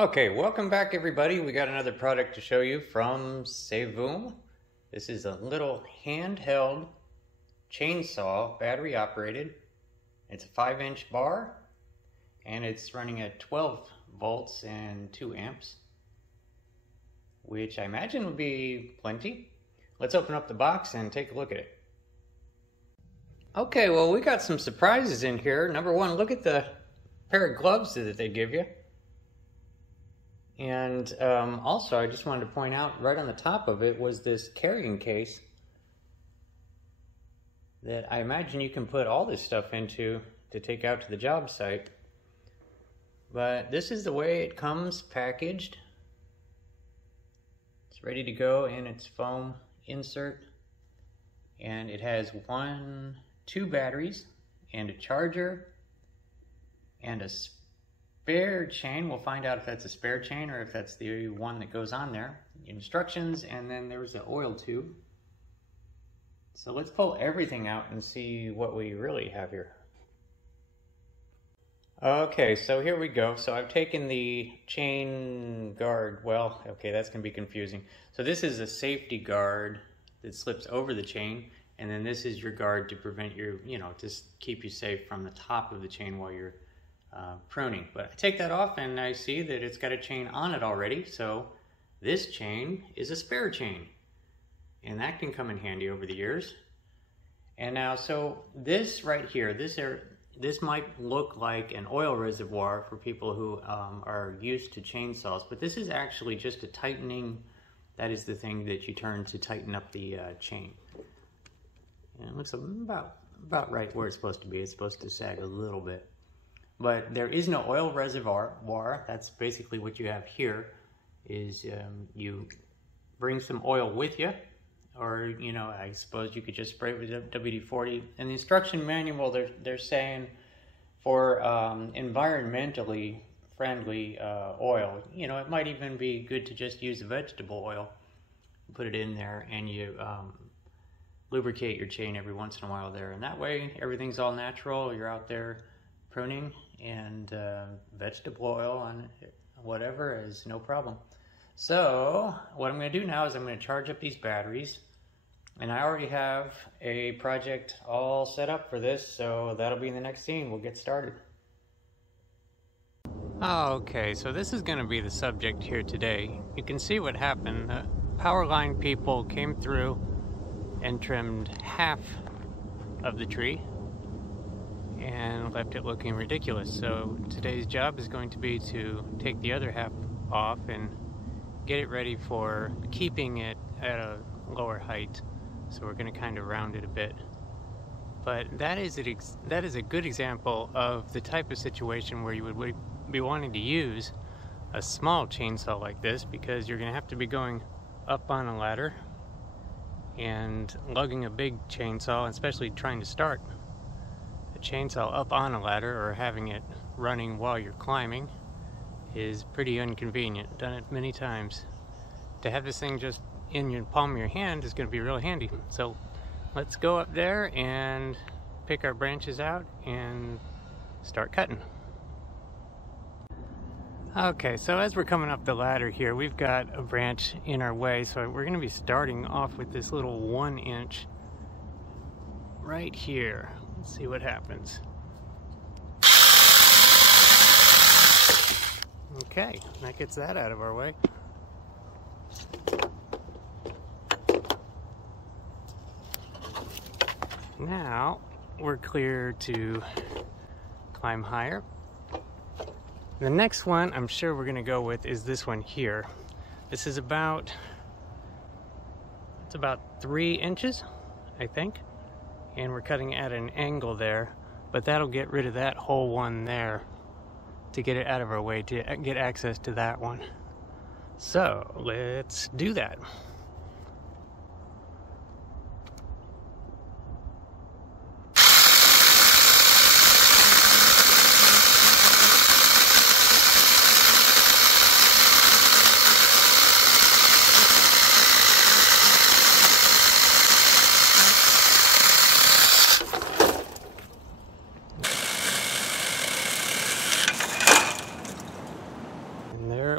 Okay, welcome back everybody. We got another product to show you from SEYVUM. This is a little handheld chainsaw, battery operated. It's a 5-inch bar and it's running at 12 volts and 2 amps, which I imagine would be plenty. Let's open up the box and take a look at it. Okay, well, we got some surprises in here. Number one, look at the pair of gloves that they give you. And also, I just wanted to point out, right on the top of it was this carrying case that I imagine you can put all this stuff into to take out to the job site. But this is the way it comes packaged. It's ready to go in its foam insert. And it has 2 batteries and a charger and a spare chain. We'll find out if that's a spare chain or if that's the one that goes on there. Instructions, and then there's the oil tube. So let's pull everything out and see what we really have here. Okay, so here we go. So I've taken the chain guard. Well, okay, that's gonna be confusing. So this is a safety guard that slips over the chain, and then this is your guard to prevent your, just keep you safe from the top of the chain while you're pruning. But I take that off and I see that it's got a chain on it already, so this chain is a spare chain, and that can come in handy over the years. And now, so this right here, this might look like an oil reservoir for people who are used to chainsaws, but this is actually just a tightening. That is the thing that you turn to tighten up the chain. And it looks about right where it's supposed to be. It's supposed to sag a little bit. But there is no oil reservoir. That's basically what you have here, is you bring some oil with you, or, I suppose you could just spray it with WD-40. In the instruction manual, they're saying for environmentally friendly oil, it might even be good to just use vegetable oil. Put it in there and you lubricate your chain every once in a while there. And that way, everything's all natural. You're out there pruning, and vegetable oil on whatever is no problem. So what I'm going to do now is I'm going to charge up these batteries, and I already have a project all set up for this, so that'll be in the next scene. We'll get started. Okay, so this is going to be the subject here today. You can see what happened. The power line people came through and trimmed half of the tree and left it looking ridiculous. So today's job is going to be to take the other half off and get it ready for keeping it at a lower height. So we're going to kind of round it a bit. But that is a good example of the type of situation where you would be wanting to use a small chainsaw like this, because you're going to have to be going up on a ladder, and lugging a big chainsaw, especially trying to start chainsaw up on a ladder or having it running while you're climbing, is pretty inconvenient. Done it many times. To have this thing just in your palm of your hand is going to be really handy. So let's go up there and pick our branches out and start cutting. Okay, so as we're coming up the ladder here, we've got a branch in our way, so we're going to be starting off with this little 1-inch right here. Let's see what happens. Okay, that gets that out of our way. Now we're clear to climb higher. The next one I'm sure we're going to go with is this one here. This is about 3 inches, I think. And we're cutting at an angle there, but that'll get rid of that whole one there to get it out of our way, to get access to that one. So let's do that.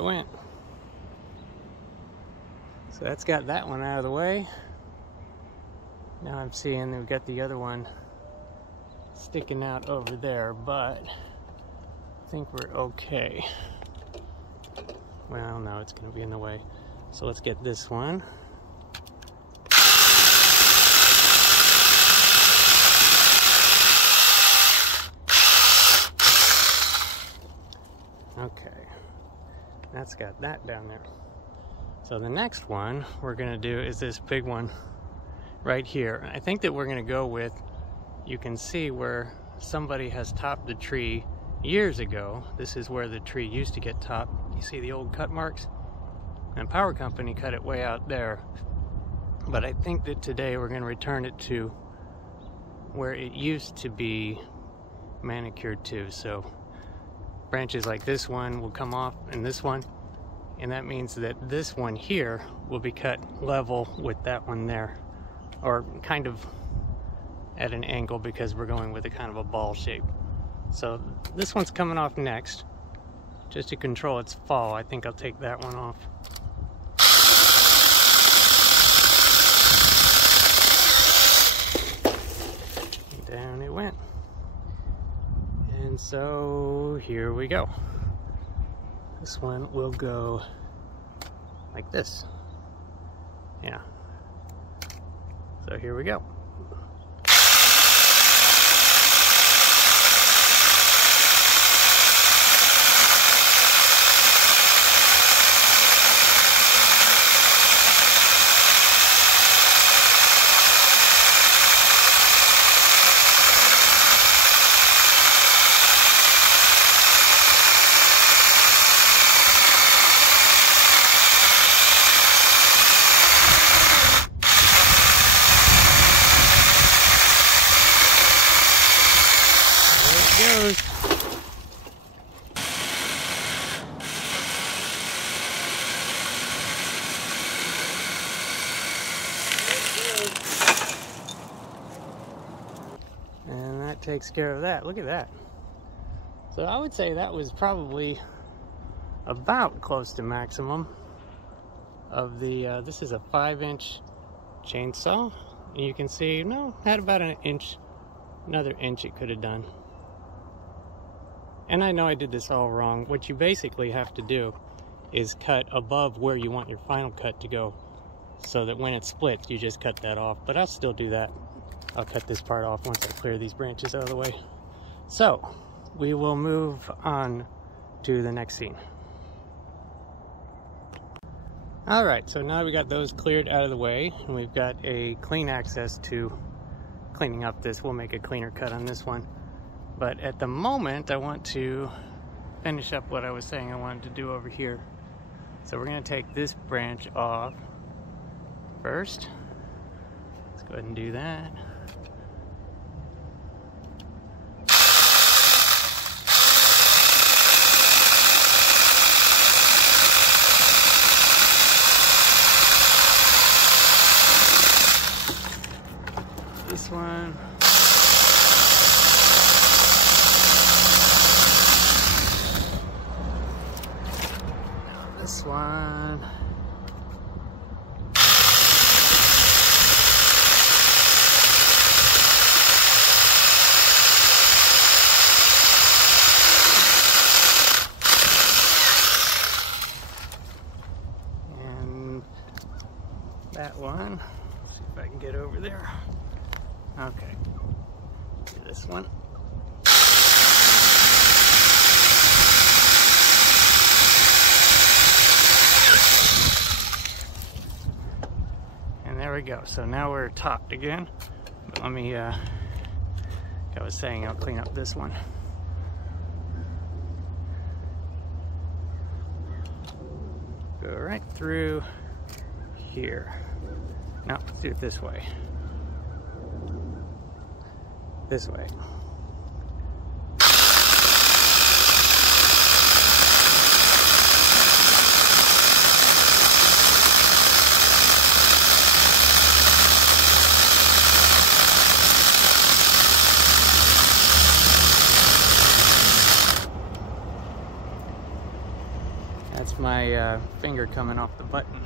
it went. So that's got that one out of the way. Now I'm seeing we've got the other one sticking out over there, but I think we're okay. Well, no, it's going to be in the way. So let's get this one. Okay, that's got that down there. So the next one we're going to do is this big one right here. I think that we're going to go with, you can see where somebody has topped the tree years ago. This is where the tree used to get topped. You see the old cut marks? And Power Company cut it way out there. But I think that today we're going to return it to where it used to be manicured to. So branches like this one will come off, and this one, and that means that this one here will be cut level with that one there, or kind of at an angle because we're going with a kind of a ball shape. So this one's coming off next. Just to control its fall, I think I'll take that one off. Down it went. And so here we go. This one will go like this. Yeah. So here we go. Goes. And that takes care of that. Look at that. So I would say that was probably about close to maximum of the, this is a 5-inch chainsaw. And you can see, no, had about an inch, another inch it could have done. And I know I did this all wrong. What you basically have to do is cut above where you want your final cut to go, so that when it splits, you just cut that off. But I'll still do that. I'll cut this part off once I clear these branches out of the way. So, we will move on to the next scene. Alright, so now we got those cleared out of the way, and we've got a clean access to cleaning up this. We'll make a cleaner cut on this one. But at the moment, I want to finish up what I was saying I wanted to do over here. So we're going to take this branch off first. Let's go ahead and do that. This one. This one. And that one. Let's see if I can get over there. Okay. Do this one. There we go. So now we're topped again. But let me, like I was saying, I'll clean up this one. Go right through here. Now, let's do it this way. This way. That's my finger coming off the button.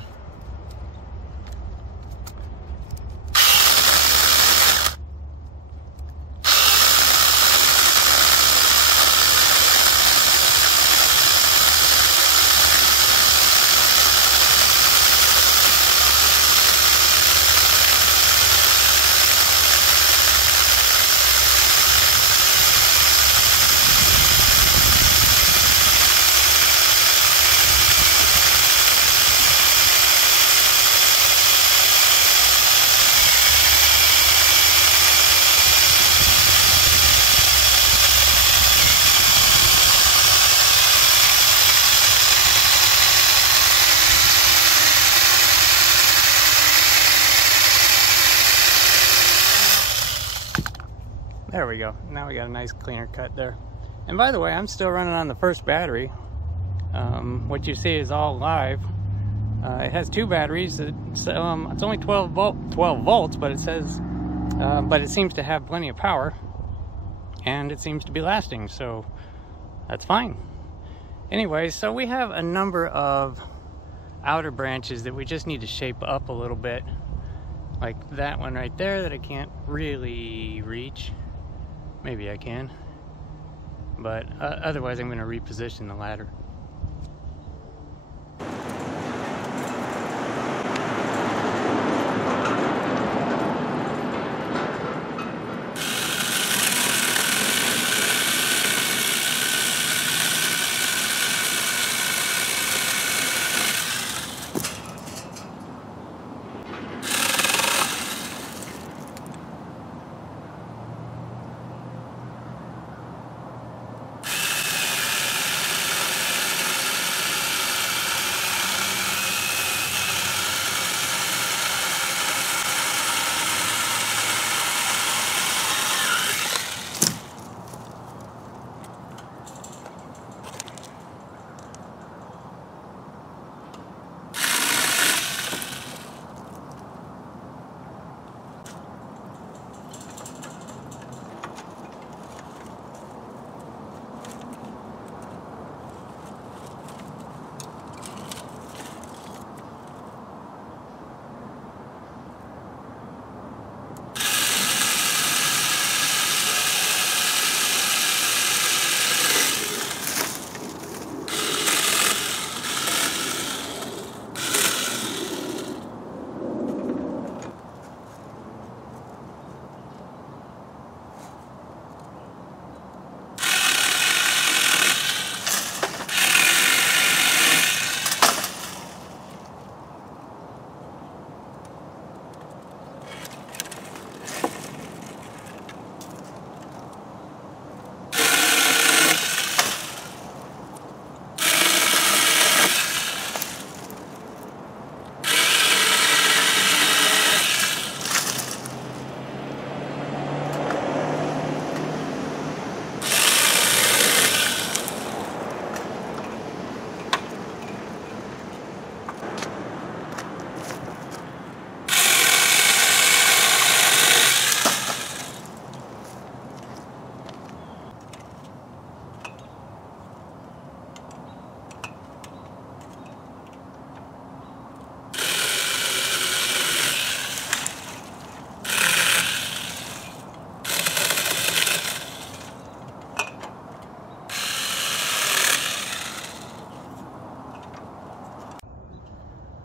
There we go. Now we got a nice cleaner cut there. And by the way, I'm still running on the first battery. What you see is all live. It has two batteries. It's only 12 volts, but it says, but it seems to have plenty of power, and it seems to be lasting, so that's fine. Anyway, so we have a number of outer branches that we just need to shape up a little bit, like that one right there that I can't really reach. Maybe I can, but otherwise I'm going to reposition the ladder.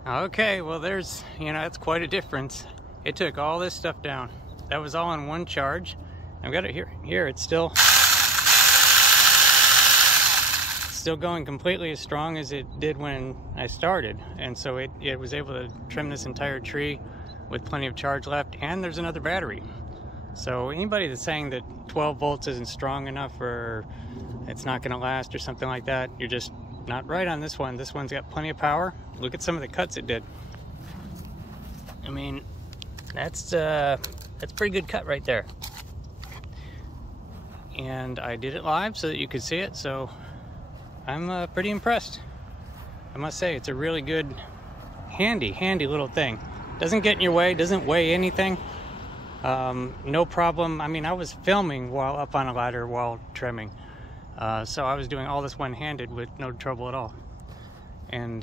Okay, well there's, that's quite a difference. It took all this stuff down. That was all in one charge. I've got it here. Here, it's still going completely as strong as it did when I started. And so it was able to trim this entire tree with plenty of charge left, and there's another battery. So anybody that's saying that 12 volts isn't strong enough or it's not gonna last or something like that, you're just not right on this one. This one's got plenty of power. Look at some of the cuts it did. I mean, that's a pretty good cut right there. And I did it live so that you could see it, so I'm pretty impressed. I must say, it's a really good, handy little thing. Doesn't get in your way, doesn't weigh anything. No problem. I mean, I was filming while up on a ladder while trimming. So I was doing all this one-handed with no trouble at all. and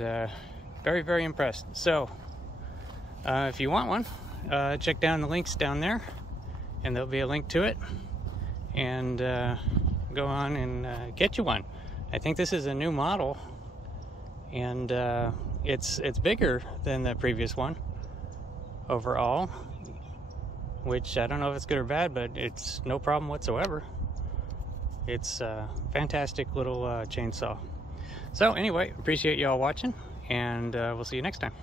very, very impressed. So if you want one, check down the links down there, and there'll be a link to it, and go on and get you one. I think this is a new model, and it's bigger than the previous one overall, which I don't know if it's good or bad, but it's no problem whatsoever. It's a fantastic little chainsaw. So anyway, appreciate y'all watching, and we'll see you next time.